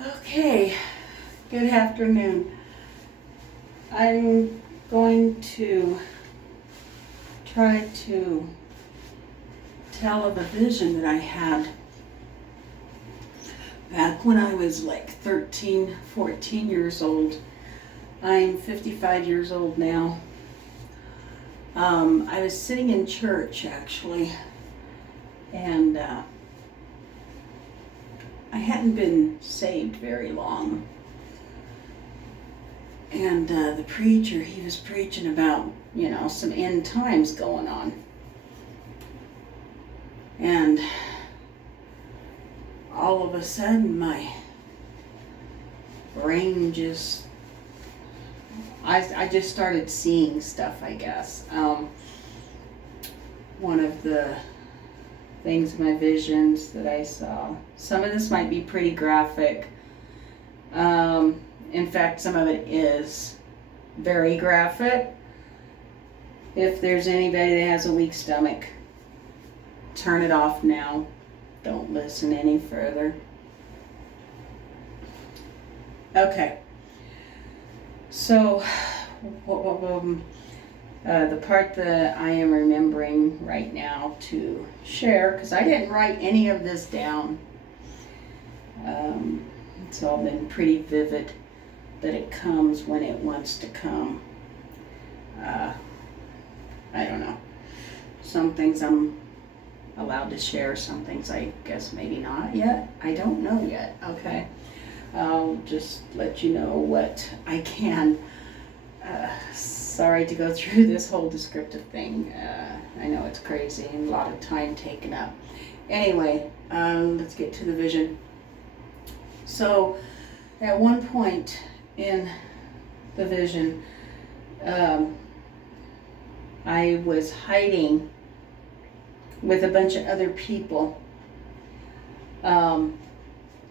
Okay, good afternoon. I'm going to try to tell of a vision that I had back when I was like 13, 14 years old. I'm 55 years old now. I was sitting in church actually, and I hadn't been saved very long. And the preacher, he was preaching about, some end times going on. And all of a sudden, my brain just, I just started seeing stuff, I guess. One of the things in my visions that I saw, some of this might be pretty graphic. In fact, some of it is very graphic. If there's anybody that has a weak stomach, turn it off now. Don't listen any further. Okay. So, the part that I am remembering right now to share, because I didn't write any of this down. It's all been pretty vivid, but it comes when it wants to come. I don't know. Some things I'm allowed to share, some things I guess maybe not yet. I don't know yet, okay? I'll just let you know what I can. Sorry to go through this whole descriptive thing. I know it's crazy and a lot of time taken up. Anyway, let's get to the vision. So, at one point in the vision, I was hiding with a bunch of other people.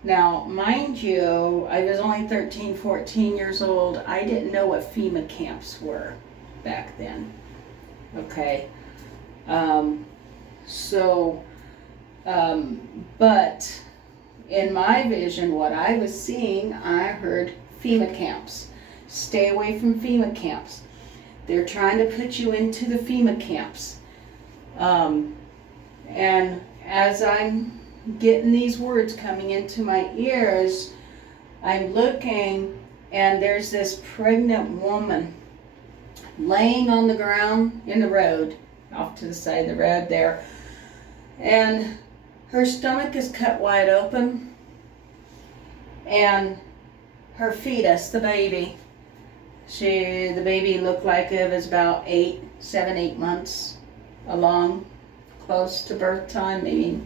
Now, mind you, I was only 13, 14 years old. I didn't know what FEMA camps were back then. Okay. But in my vision, what I was seeing, I heard FEMA camps. Stay away from FEMA camps. They're trying to put you into the FEMA camps. And as I'm getting these words coming into my ears, I'm looking, and there's this pregnant woman laying on the ground in the road, off to the side of the road there, and her stomach is cut wide open, and her fetus, the baby, the baby looked like it was about 7, 8 months along, close to birth time, maybe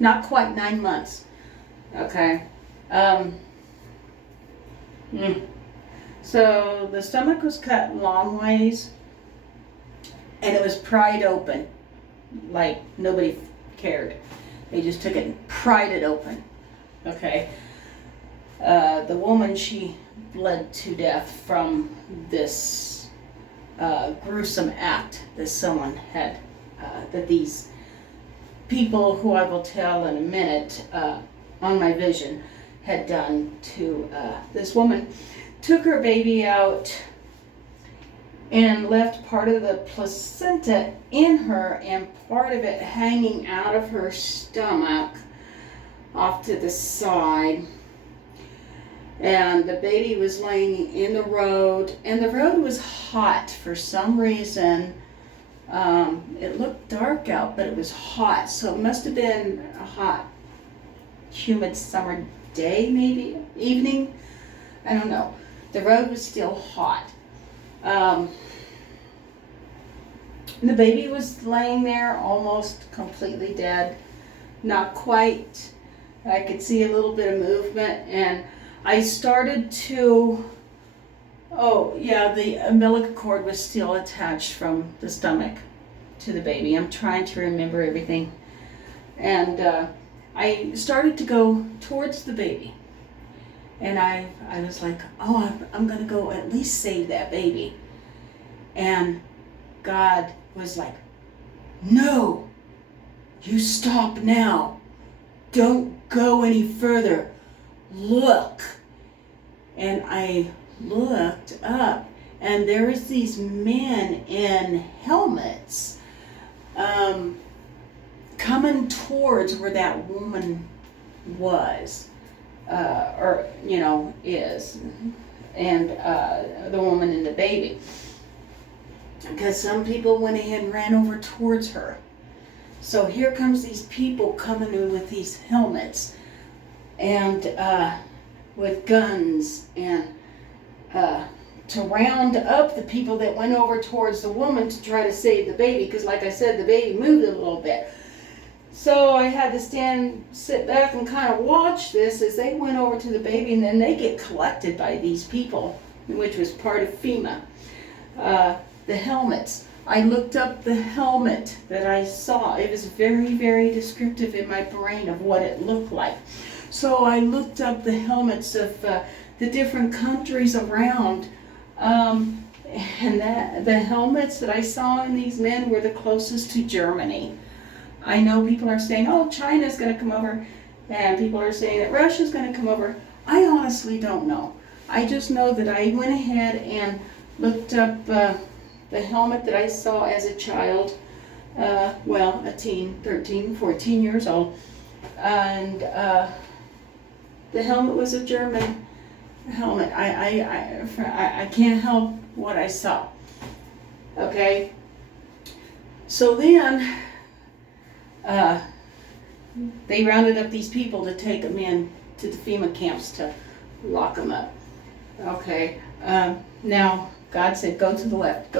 not quite 9 months. Okay. So the stomach was cut long ways, and it was pried open, like nobody cared. They just took it and pried it open. Okay. The woman, she bled to death from this gruesome act that someone had, that these people, who I will tell in a minute, on my vision, had done to this woman. Took her baby out and left part of the placenta in her and part of it hanging out of her stomach off to the side. And the baby was laying in the road, and the road was hot for some reason. It looked dark out, but it was hot, so it must have been a hot, humid summer day, maybe evening. I don't know. The road was still hot. And the baby was laying there almost completely dead. Not quite. I could see a little bit of movement, and I started to, the umbilical cord was still attached from the stomach to the baby. I'm trying to remember everything. And I started to go towards the baby. And I was like, I'm going to go at least save that baby. And God was like, no, you stop now. Don't go any further. look. And I looked up, and there was these men in helmets coming towards where that woman was, or, you know, is, and the woman and the baby. Because some people went ahead and ran over towards her. So here comes these people coming in with these helmets and with guns and to round up the people that went over towards the woman to try to save the baby. Because like I said, the baby moved a little bit. So I had to sit back and kind of watch this as they went over to the baby, and then they get collected by these people, which was part of FEMA. The helmets. I looked up the helmet that I saw. It was very, very descriptive in my brain of what it looked like. So I looked up the helmets of the different countries around, and the helmets that I saw in these men were the closest to Germany. I know people are saying, oh, China's going to come over, and people are saying that Russia's going to come over. I honestly don't know. I just know that I went ahead and looked up the helmet that I saw as a child, a teen, 13, 14 years old, and the helmet was a German helmet. I can't help what I saw. Okay, so then they rounded up these people to take them in to the FEMA camps to lock them up. Okay, now God said, go to the left,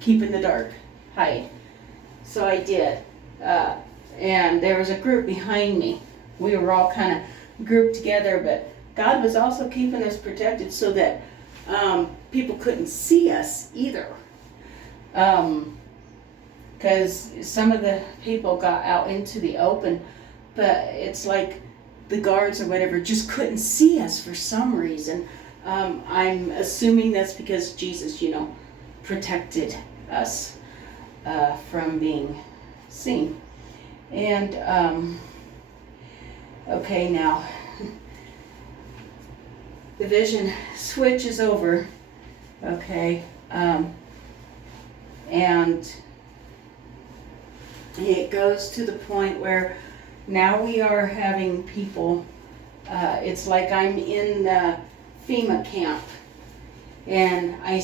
keep in the dark, hide. So I did. And there was a group behind me. We were all kind of grouped together, but God was also keeping us protected so that people couldn't see us either. Because some of the people got out into the open, but it's like the guards or whatever just couldn't see us for some reason. I'm assuming that's because Jesus, protected us from being seen. And, okay, now, the vision switches over, okay, and it goes to the point where now we are having people, it's like I'm in the FEMA camp, and I